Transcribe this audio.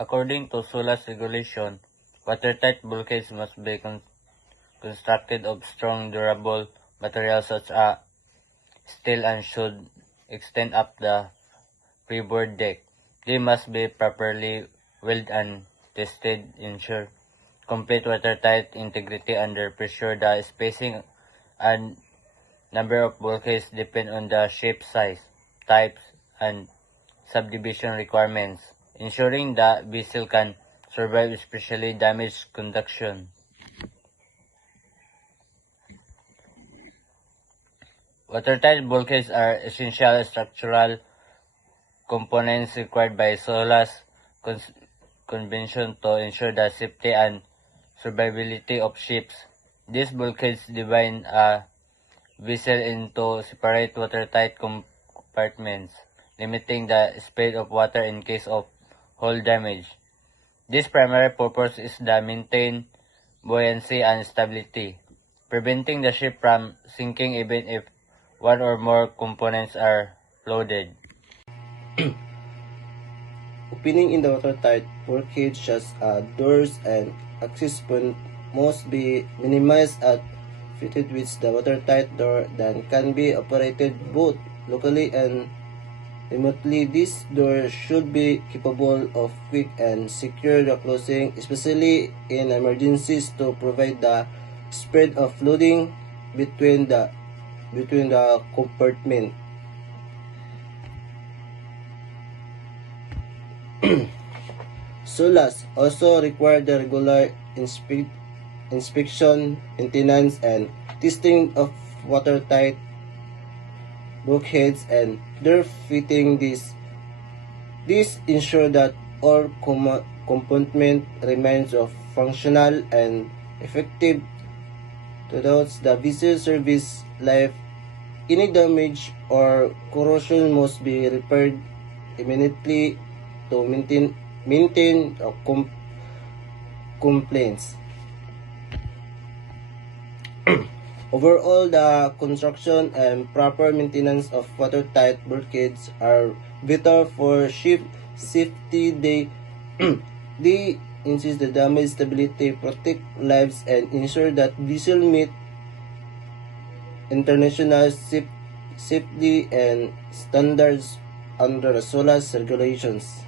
According to SOLAS regulation, watertight bulkheads must be constructed of strong, durable materials such as steel and should extend up the freeboard deck. They must be properly welded and tested, ensure complete watertight integrity under pressure. The spacing and number of bulkheads depend on the shape, size, types, and subdivision requirements, ensuring the vessel can survive especially damaged conduction. Watertight bulkheads are essential structural components required by SOLAS convention to ensure the safety and survivability of ships. These bulkheads divide a vessel into separate watertight compartments, limiting the spread of water in case of hull damage. This primary purpose is to maintain buoyancy and stability, preventing the ship from sinking even if one or more components are loaded. Opening in the watertight bulkhead such as doors and access point must be minimized at fitted with the watertight door that can be operated both locally and remotely. This door should be capable of quick and secure closing, especially in emergencies, to provide the spread of loading between the compartment. SOLAS also require the regular inspection, maintenance, and testing of watertight bulkheads and their fitting. This ensure that all compartment remains of functional and effective throughout the vessel service life. Any damage or corrosion must be repaired immediately to maintain complaints. Overall, the construction and proper maintenance of watertight bulkheads are vital for ship safety. They insist the damage stability, protect lives, and ensure that vessels meet international safety and standards under the SOLAS regulations.